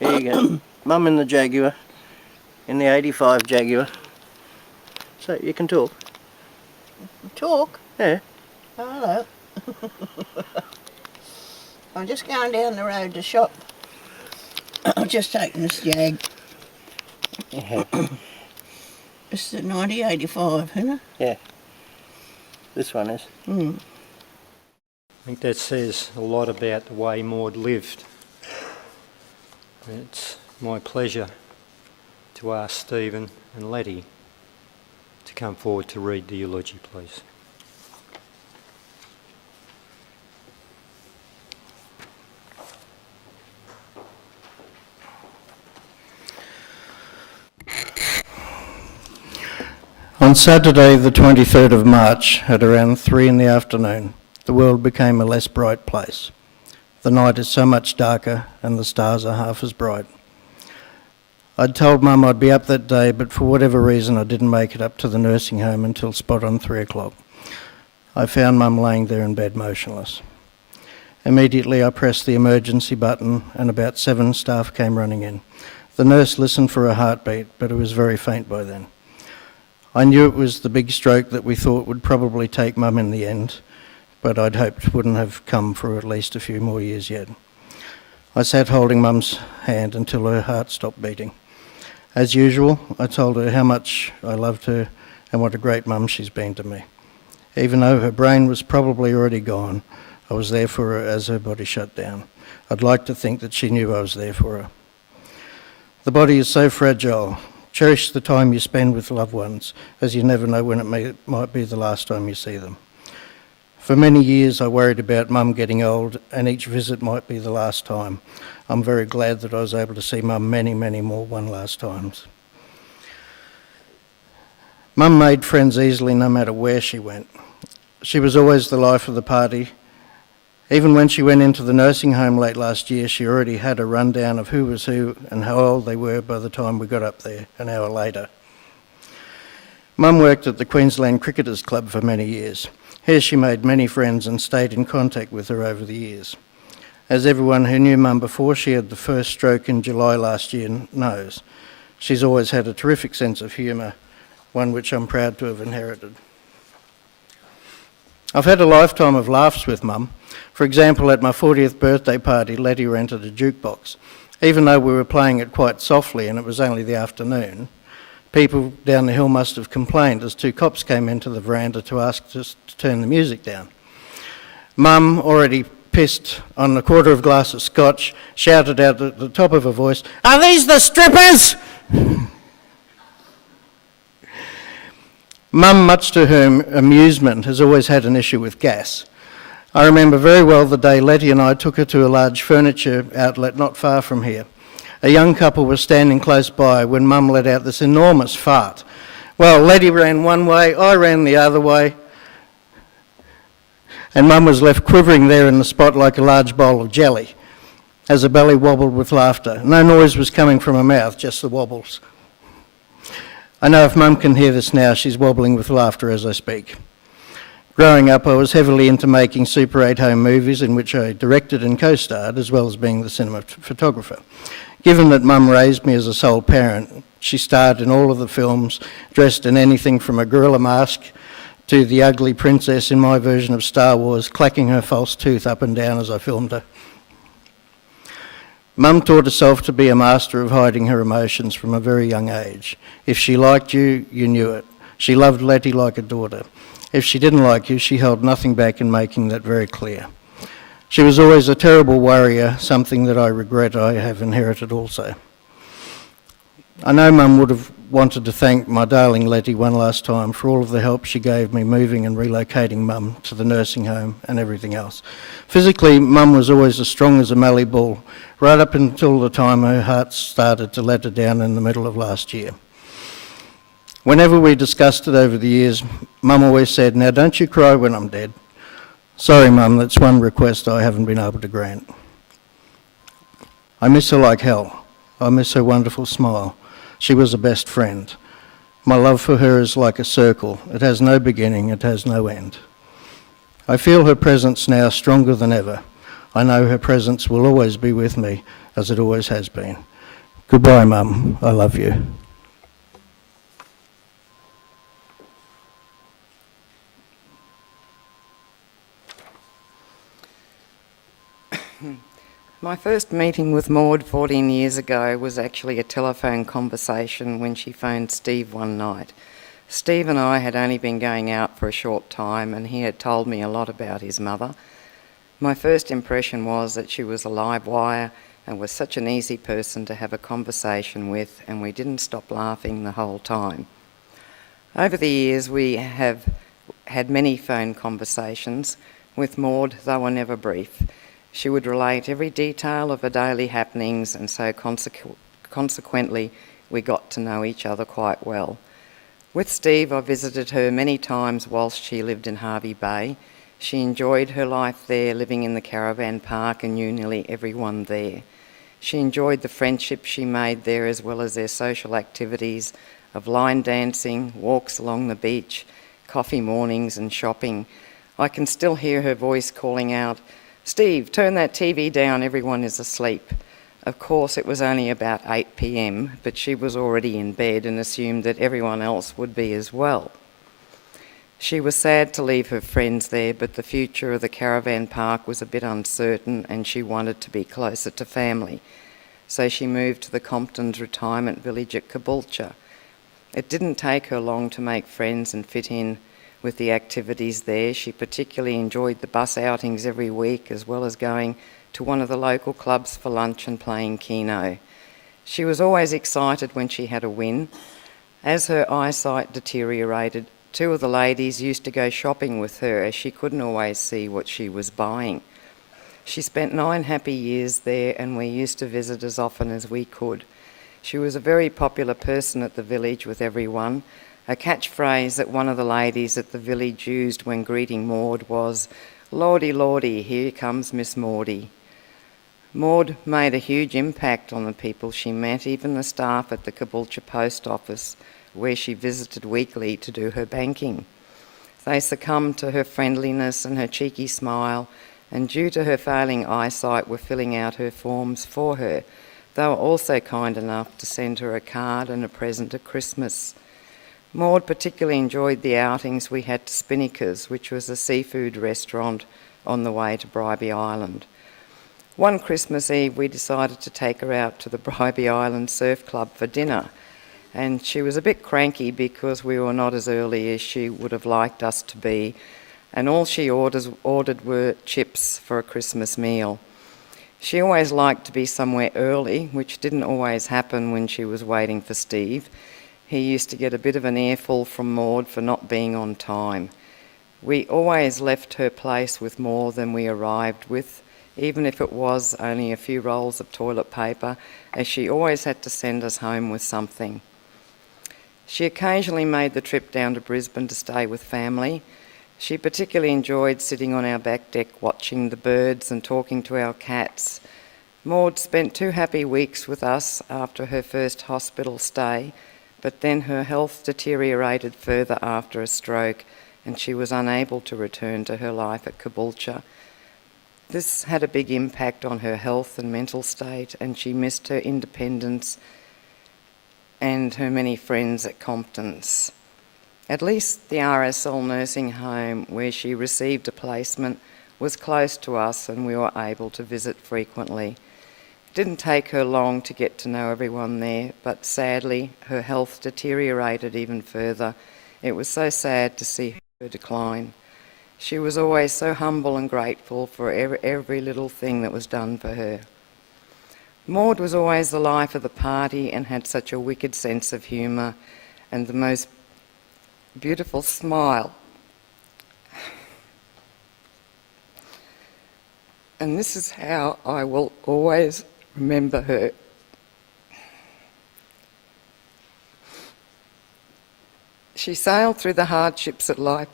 Here you go. Mum in the Jaguar, in the 85 Jaguar. So you can talk. Talk? Yeah. Oh, hello. I'm just going down the road to shop. I've just taken this Jag. Yeah. It's the 9085, isn't it? Yeah. This one is. Mm. I think that says a lot about the way Maud lived. It's my pleasure to ask Stephen and Lehte to come forward to read the eulogy, please. On Saturday the 23rd of March at around 3 in the afternoon, the world became a less bright place. The night is so much darker and the stars are half as bright. I'd told Mum I'd be up that day, but for whatever reason I didn't make it up to the nursing home until spot on 3 o'clock. I found Mum laying there in bed motionless. Immediately I pressed the emergency button and about 7 staff came running in. The nurse listened for a heartbeat, but it was very faint by then. I knew it was the big stroke that we thought would probably take Mum in the end, but I'd hoped wouldn't have come for at least a few more years yet. I sat holding Mum's hand until her heart stopped beating. As usual, I told her how much I loved her and what a great mum she's been to me. Even though her brain was probably already gone, I was there for her as her body shut down. I'd like to think that she knew I was there for her. The body is so fragile. Cherish the time you spend with loved ones, as you never know when it might be the last time you see them. For many years I worried about Mum getting old and each visit might be the last time. I'm very glad that I was able to see Mum many, many more one last times. Mum made friends easily no matter where she went. She was always the life of the party. Even when she went into the nursing home late last year, she already had a rundown of who was who and how old they were by the time we got up there an hour later. Mum worked at the Queensland Cricketers Club for many years. Here she made many friends and stayed in contact with her over the years. As everyone who knew Mum before she had the first stroke in July last year knows, she's always had a terrific sense of humour, one which I'm proud to have inherited. I've had a lifetime of laughs with Mum. For example, at my 40th birthday party, Lehte rented a jukebox. Even though we were playing it quite softly and it was only the afternoon, people down the hill must have complained as 2 cops came into the veranda to ask us to turn the music down. Mum, already pissed on a quarter of a glass of scotch, shouted out at the top of her voice, "Are these the strippers?" Mum, much to her amusement, has always had an issue with gas. I remember very well the day Lehte and I took her to a large furniture outlet not far from here. A young couple was standing close by when Mum let out this enormous fart. Well, Lehte ran one way, I ran the other way, and Mum was left quivering there in the spot like a large bowl of jelly, as her belly wobbled with laughter. No noise was coming from her mouth, just the wobbles. I know if Mum can hear this now, she's wobbling with laughter as I speak. Growing up, I was heavily into making Super 8 home movies in which I directed and co-starred, as well as being the cinema photographer. Given that Mum raised me as a sole parent, she starred in all of the films, dressed in anything from a gorilla mask to the ugly princess in my version of Star Wars, clacking her false tooth up and down as I filmed her. Mum taught herself to be a master of hiding her emotions from a very young age. If she liked you, you knew it. She loved Lehte like a daughter. If she didn't like you, she held nothing back in making that very clear. She was always a terrible worrier, something that I regret I have inherited also. I know Mum would have wanted to thank my darling Lehte one last time for all of the help she gave me moving and relocating Mum to the nursing home and everything else. Physically, Mum was always as strong as a mallee bull, right up until the time her heart started to let her down in the middle of last year. Whenever we discussed it over the years, Mum always said, "Now don't you cry when I'm dead." Sorry, Mum, that's one request I haven't been able to grant. I miss her like hell. I miss her wonderful smile. She was a best friend. My love for her is like a circle. It has no beginning, it has no end. I feel her presence now stronger than ever. I know her presence will always be with me, as it always has been. Goodbye, Mum. I love you. My first meeting with Maud 14 years ago was actually a telephone conversation when she phoned Steve one night. Steve and I had only been going out for a short time and he had told me a lot about his mother. My first impression was that she was a live wire and was such an easy person to have a conversation with, and we didn't stop laughing the whole time. Over the years we have had many phone conversations with Maud, though were never brief. She would relate every detail of her daily happenings, and so consequently we got to know each other quite well. With Steve, I visited her many times whilst she lived in Hervey Bay. She enjoyed her life there, living in the caravan park, and knew nearly everyone there. She enjoyed the friendships she made there, as well as their social activities of line dancing, walks along the beach, coffee mornings and shopping. I can still hear her voice calling out, "Steve, turn that TV down, everyone is asleep." Of course, it was only about 8 p.m, but she was already in bed and assumed that everyone else would be as well. She was sad to leave her friends there, but the future of the caravan park was a bit uncertain and she wanted to be closer to family. So she moved to the Compton's retirement village at Caboolture. It didn't take her long to make friends and fit in with the activities there. She particularly enjoyed the bus outings every week, as well as going to one of the local clubs for lunch and playing Keno. She was always excited when she had a win. As her eyesight deteriorated, two of the ladies used to go shopping with her, as she couldn't always see what she was buying. She spent 9 happy years there, and we used to visit as often as we could. She was a very popular person at the village with everyone. A catchphrase that one of the ladies at the village used when greeting Maud was, "Lordy, Lordy, here comes Miss Maudie." Maud made a huge impact on the people she met, even the staff at the Caboolture Post Office, where she visited weekly to do her banking. They succumbed to her friendliness and her cheeky smile, and due to her failing eyesight were filling out her forms for her. They were also kind enough to send her a card and a present at Christmas. Maud particularly enjoyed the outings we had to Spinnaker's, which was a seafood restaurant on the way to Bribie Island. One Christmas Eve we decided to take her out to the Bribie Island Surf Club for dinner, and she was a bit cranky because we were not as early as she would have liked us to be, and all she ordered were chips for a Christmas meal. She always liked to be somewhere early, which didn't always happen when she was waiting for Steve. He used to get a bit of an earful from Maud for not being on time. We always left her place with more than we arrived with, even if it was only a few rolls of toilet paper, as she always had to send us home with something. She occasionally made the trip down to Brisbane to stay with family. She particularly enjoyed sitting on our back deck watching the birds and talking to our cats. Maud spent 2 happy weeks with us after her first hospital stay, but then her health deteriorated further after a stroke and she was unable to return to her life at Caboolture. This had a big impact on her health and mental state, and she missed her independence and her many friends at Compton's. At least the RSL nursing home where she received a placement was close to us and we were able to visit frequently. It didn't take her long to get to know everyone there, but sadly her health deteriorated even further. It was so sad to see her decline. She was always so humble and grateful for every little thing that was done for her. Maud was always the life of the party and had such a wicked sense of humour and the most beautiful smile. And this is how I will always remember her. She sailed through the hardships that life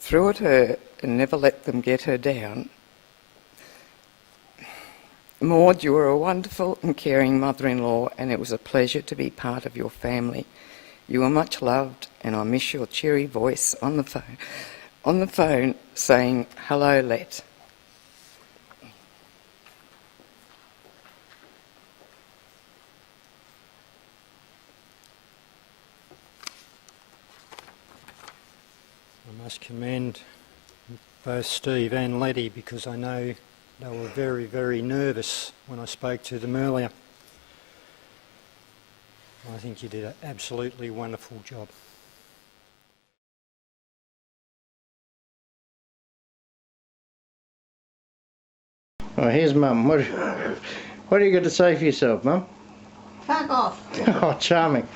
threw at her and never let them get her down. Maud, you were a wonderful and caring mother-in-law, and it was a pleasure to be part of your family. You are much loved, and I miss your cheery voice on the phone saying, "Hello, Lehte." I must commend both Steve and Lehte because I know they were very, very nervous when I spoke to them earlier. I think you did an absolutely wonderful job. Oh, here's Mum. What do you got to say for yourself, Mum? Fuck off. Oh, charming.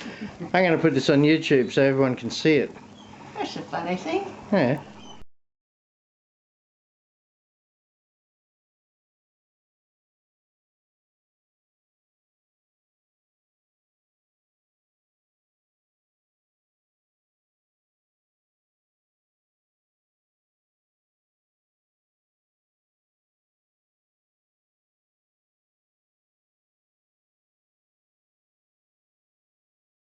I'm going to put this on YouTube so everyone can see it. That's a funny thing. Yeah.